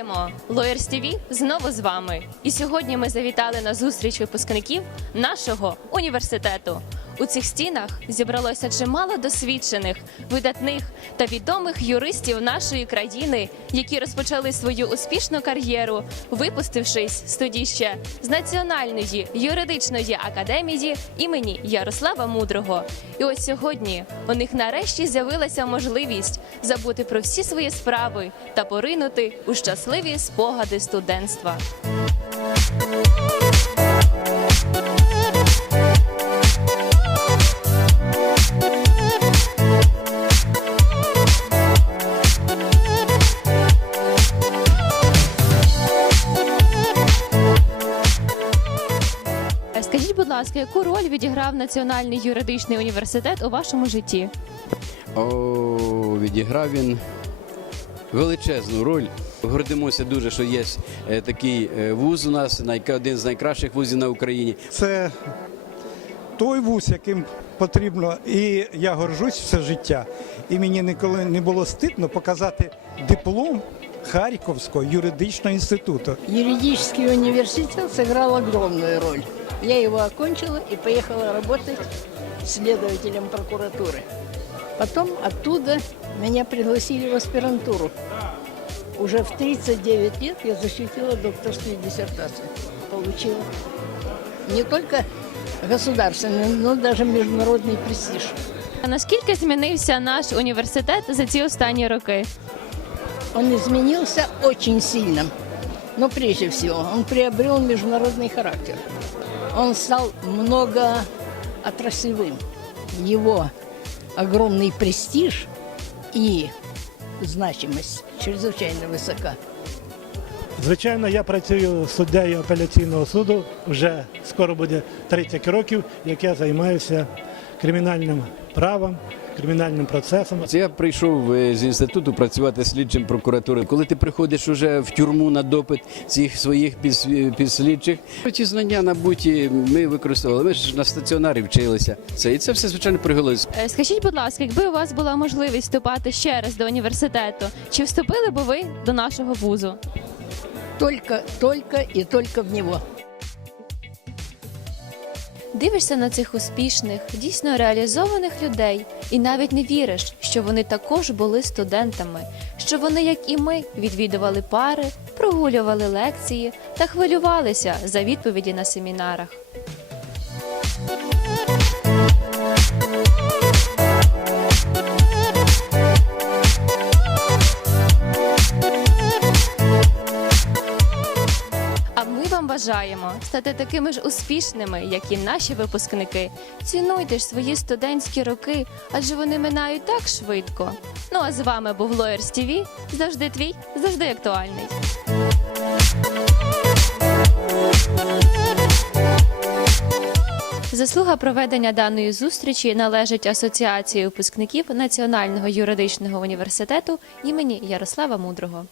Вітаємо! Lawyers TV знову з вами. І сьогодні ми завітали на зустріч випускників нашого університету. У цих стінах зібралося чимало досвідчених, видатних та відомих юристів нашої країни, які розпочали свою успішну кар'єру, випустившись з тоді ще з Національної юридичної академії імені Ярослава Мудрого. І ось сьогодні у них нарешті з'явилася можливість забути про всі свої справи та поринути у щасливі спогади студентства. Скажіть, будь ласка, яку роль відіграв Національний юридичний університет у вашому житті? О, відіграв він величезну роль. Гордимося дуже, що є е, такий е, вуз у нас, один з найкращих вузів на Україні. Це той вуз, яким потрібно, і я горжусь все життя. І мені ніколи не було стидно показати диплом Харківського юридичного інституту. Юридический университет сыграл огромную роль. Я его окончила и поехала работать следователем прокуратуры. Потом оттуда меня пригласили в аспирантуру. Уже в 39 лет я защитила докторскую диссертацию. Получила не только государственный, но даже международный престиж. А наскільки змінився наш університет за ці останні роки? Он изменился очень сильно. Но прежде всего он приобрел международный характер. Он стал многоотраслевым. Его огромный престиж и значимость чрезвычайно высока. Звичайно, я працюю суддею апеляційного суду. Вже скоро буде 30 років, як я займаюся кримінальним правом, кримінальним процесом. Це я прийшов е, з інституту працювати слідчим прокуратури. Коли ти приходиш уже в тюрму на допит цих своїх піс- підслідчих, ці знання набуті ми використовували. Ми ж на стаціонарі вчилися. Це і це все звичайно пригодилось. Е, Скажіть, будь ласка, якби у вас була можливість вступати ще раз до університету, чи вступили б ви до нашого вузу? Только, только и только в него. Дивишся на цих успішних, дійсно реалізованих людей, і навіть не віриш, що вони також були студентами, що вони, як і ми, відвідували пари, прогулювали лекції та хвилювалися за відповіді на семінарах. Бажаємо стати такими ж успішними, як і наші випускники. Цінуйте ж свої студентські роки, адже вони минають так швидко. Ну а з вами був Lawyers TV. Завжди твій, завжди актуальний. Заслуга проведення даної зустрічі належить Асоціації випускників Національного юридичного університету імені Ярослава Мудрого.